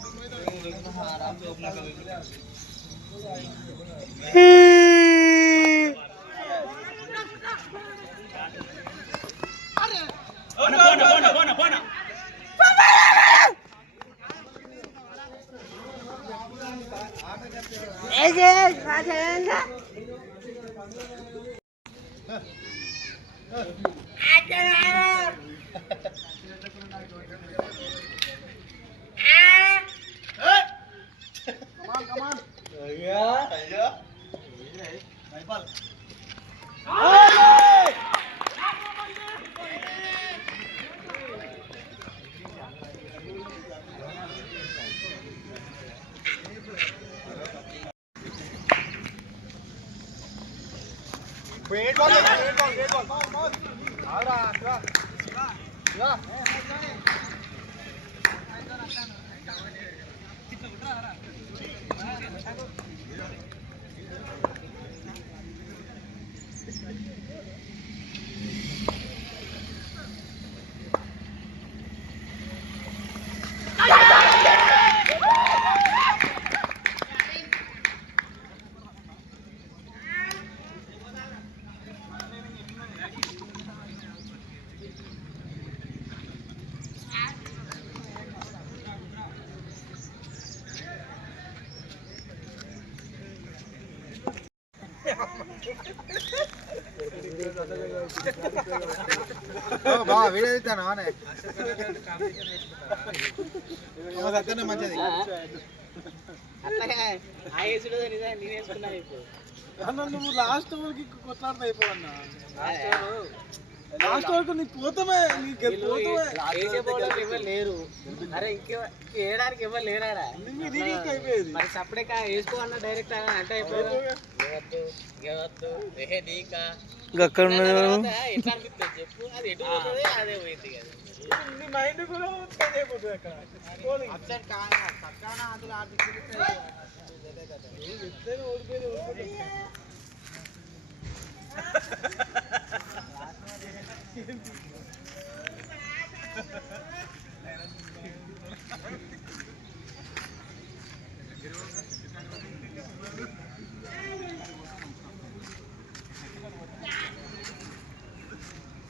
Ha ha ha ha! Wait ball wait ball wait ball ball ball आ रहा Shiva Shiva Shiva Thank you. బాగా video తీస్తాను సత్యనే మంచిది. నువ్వు లాస్ట్ వరకు కొట్లాడతా అయిపోవన్నా? లాస్ట్ వరకు నీకు పోతామే నీకు పోతామే. లేరు. అరే ఇంకే వేయడానికి ఎవరు లేరాడా? మరి సపరేట్ వేసుకో అన్న డైరెక్ట్ అంటే అయిపోయింది అక్కడ ఎట్లా అనిపిస్తుంది చెప్పు అది ఎటు పోతుంది అదే పోయింది కదా. నీ మైండ్ కూడా అయిపోతుంది అక్కడ. చెప్తేనే ఓడిపోయేది ఓడిపోతుంది తెల్లగా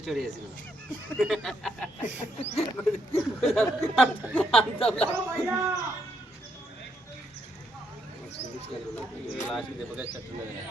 చూడు చేసిన లాస్ట్ దెబ్బగా చెట్టు లవ్లీ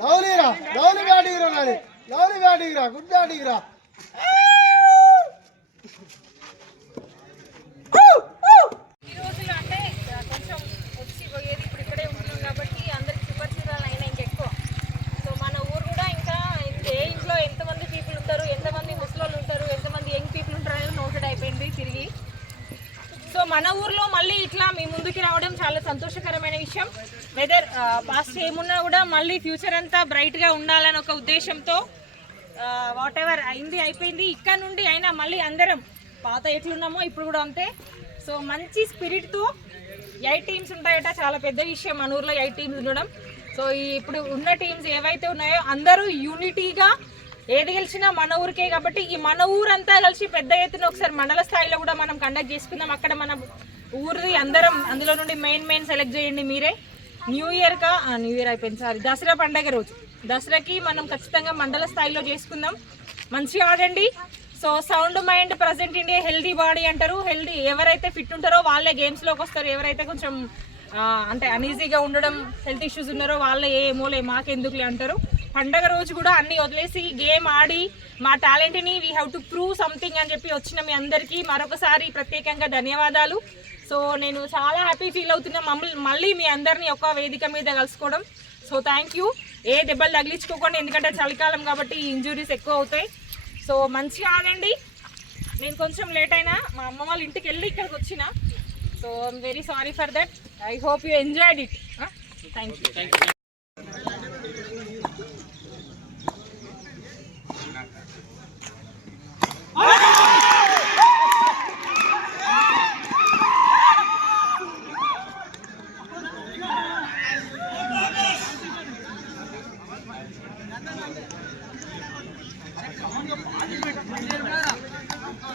லவ்லிரா லவ்லி பேட்டிங்கிறா நானு லவ்லி பேட்டிங்கிறா குட் பேட்டிங்கிறா మన ఊర్లో మళ్ళీ ఇట్లా మీ ముందుకి రావడం చాలా సంతోషకరమైన విషయం. వెదర్ పాస్ట్ uh, ఏమున్నా కూడా మళ్ళీ ఫ్యూచర్ అంతా బ్రైట్గా ఉండాలని ఒక ఉద్దేశంతో uh, వాట్ ఎవర్ అయింది అయిపోయింది. ఇక్కడ నుండి అయినా మళ్ళీ అందరం పాత ఎట్లున్నామో ఇప్పుడు కూడా అంతే. సో మంచి స్పిరిట్తో ఎయిట్ టీమ్స్ ఉంటాయట. చాలా పెద్ద విషయం మన ఊర్లో ఎయిట్ టీమ్స్ ఉండడం. సో ఇప్పుడు ఉన్న టీమ్స్ ఏవైతే ఉన్నాయో అందరూ యూనిటీగా ఏది గెలిచినా మన ఊరికే కాబట్టి ఈ మన ఊరంతా కలిసి పెద్ద ఎత్తున ఒకసారి మండల స్థాయిలో కూడా మనం కండక్ట్ చేసుకుందాం. అక్కడ మన ఊరిది అందరం అందులో నుండి మెయిన్ మెయిన్ సెలెక్ట్ చేయండి మీరే. న్యూ ఇయర్కా న్యూ ఇయర్ అయిపోయింది సారీ దసరా పండగ రోజు. దసరాకి మనం ఖచ్చితంగా మండల స్థాయిలో చేసుకుందాం. మంచిగా ఆడండి. So sound mind present India healthy body అంటారు. హెల్దీ ఎవరైతే ఫిట్ ఉంటారో వాళ్ళే గేమ్స్లోకి వస్తారు. ఎవరైతే కొంచెం అంటే అనీజీగా ఉండడం హెల్త్ ఇష్యూస్ ఉన్నారో వాళ్ళే ఏ మూలే మాకెందుకులే అంటారు. పండగ రోజు కూడా అన్ని వదిలేసి గేమ్ ఆడి మా టాలెంట్ని we have to prove something అని చెప్పి వచ్చిన మీ అందరికీ మరొకసారి ప్రత్యేకంగా ధన్యవాదాలు. సో నేను చాలా హ్యాపీ ఫీల్ అవుతున్నా మమ్మల్ని మళ్ళీ మీ అందరినీ ఒక వేదిక మీద కలుసుకోవడం. సో థ్యాంక్ యూ ఏ దెబ్బలు తగిలించుకోకుండా ఎందుకంటే చలికాలం కాబట్టి ఇంజురీస్ ఎక్కువ అవుతాయి. సో మంచిగా ఆడండి. నేను కొంచెం లేట్ అయినా మా అమ్మ వాళ్ళ ఇంటికి వెళ్ళి ఇక్కడికి వచ్చిన. So I'm very sorry for that I hope you enjoyed it thank you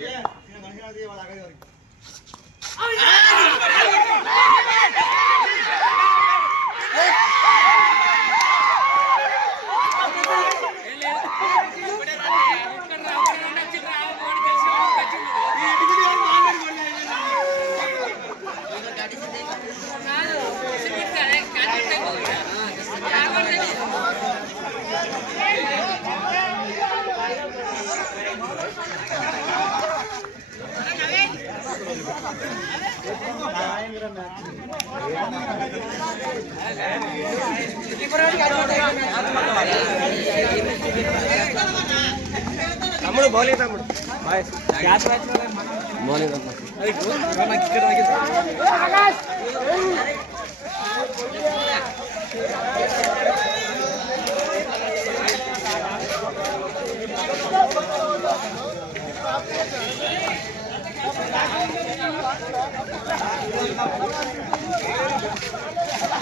Yeah. తమ్ముడు బౌలింగ్ తమ్ముడు బౌలింగ్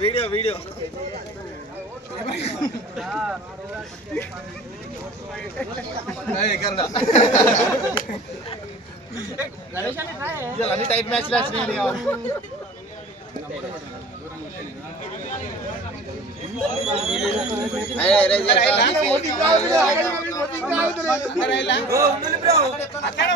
వీడియో వీడియో అన్ని టైట్ మ్యాచ్ వచ్చినాయి అక్కడ